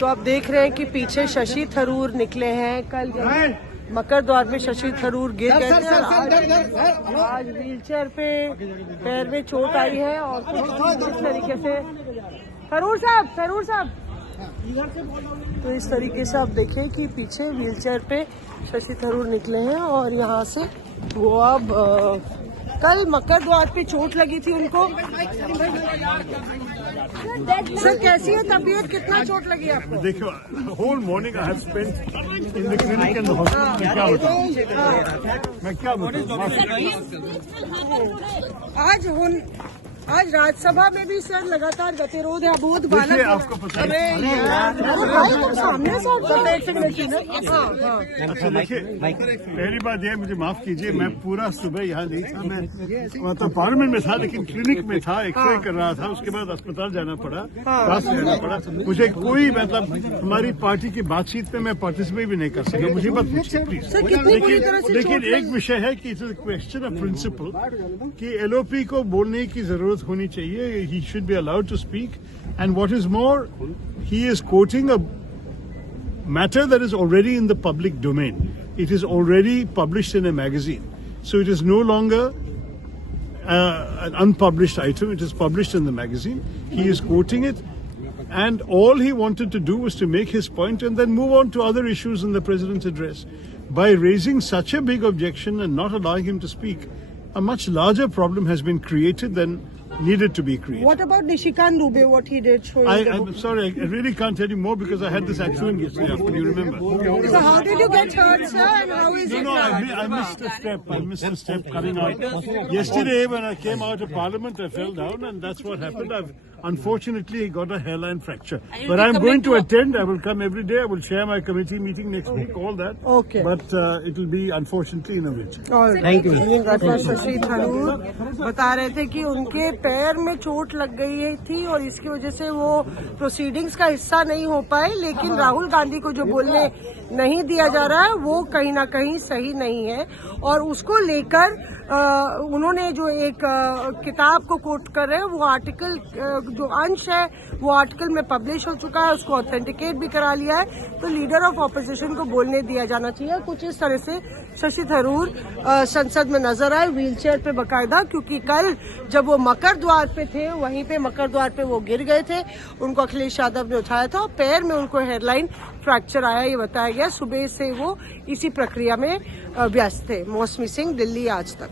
तो आप देख रहे हैं कि पीछे शशि थरूर निकले हैं। कल मकर द्वार पे शशि थरूर गिर गए थे। आज व्हीलचेयर पे पैर में चोट आई है और इस तरीके से थरूर साहब तो इस तरीके से आप देखें कि पीछे व्हीलचेयर पे शशि थरूर निकले हैं और यहाँ से वो अब कल मकर द्वार पे चोट लगी थी उनको। सर कैसी है तबीयत, कितना चोट लगी आपको? देखो, whole morning I have spent in the clinic and the hospital. मैं क्या बताऊं आज राज्यसभा में भी सर लगातार गतिरोध है, अबोध बालक। आपको पता है? सामने से अच्छा देखिए, पहली बात यह मुझे माफ कीजिए, मैं पूरा सुबह यहाँ नहीं था। मैं मतलब पार्लियामेंट में था लेकिन क्लिनिक में था, एक्सरे कर रहा था। उसके बाद अस्पताल जाना पड़ा, पास जाना पड़ा। मुझे कोई मतलब हमारी पार्टी की बातचीत में मैं पार्टिसिपेट भी नहीं कर सका। मुझे मत पूछिए प्लीज। लेकिन एक विषय है कि it's a question of principle कि एलओपी को बोलने की जरूरत होनी चाहिए। He should be allowed to speak, and what is more, he is quoting a matter that is already in the public domain. It is already published in a magazine, so it is no longer an unpublished item. It is published in the magazine. He is quoting it, and all he wanted to do was to make his point and then move on to other issues in the president's address. By raising such a big objection and not allowing him to speak, a much larger problem has been created than needed to be created. What about Nishikant Dubey, what he did? I'm sorry, I really can't tell you more because I had this accident yesterday afternoon, you remember. So how did you get hurt, sir, and how is it? No, I missed a step. I missed a step coming out. Yesterday when I came out of Parliament, I fell down and that's what happened. Unfortunately, he got a hairline fracture. But I'm going to attend. I will come every day. I will share my committee meeting next week, all that. Okay. But it will be unfortunately in a wheelchair. Thank you. Shashi Tharoor बता रहे थे कि उनके पैर में चोट लग गई थी और इसकी वजह से वो प्रोसीडिंग्स का हिस्सा नहीं हो पाए। लेकिन राहुल गांधी को जो बोलने नहीं दिया जा रहा है वो कहीं ना कहीं सही नहीं है और उसको लेकर उन्होंने जो एक किताब को कोट कर रहे हैं वो आर्टिकल जो अंश है वो आर्टिकल में पब्लिश हो चुका है, उसको ऑथेंटिकेट भी करा लिया है। तो लीडर ऑफ ऑपोजिशन को बोलने दिया जाना चाहिए। कुछ इस तरह से शशि थरूर संसद में नजर आए व्हीलचेयर पे बकायदा, क्योंकि कल जब वो मकर द्वार पे थे वहीं पे मकर द्वार पे वो गिर गए थे। उनको अखिलेश यादव ने उठाया था और पैर में उनको हेयरलाइन फ्रैक्चर आया, ये बताया गया। सुबह से वो इसी प्रक्रिया में व्यस्त थे। मौसमी सिंह, दिल्ली आज तक।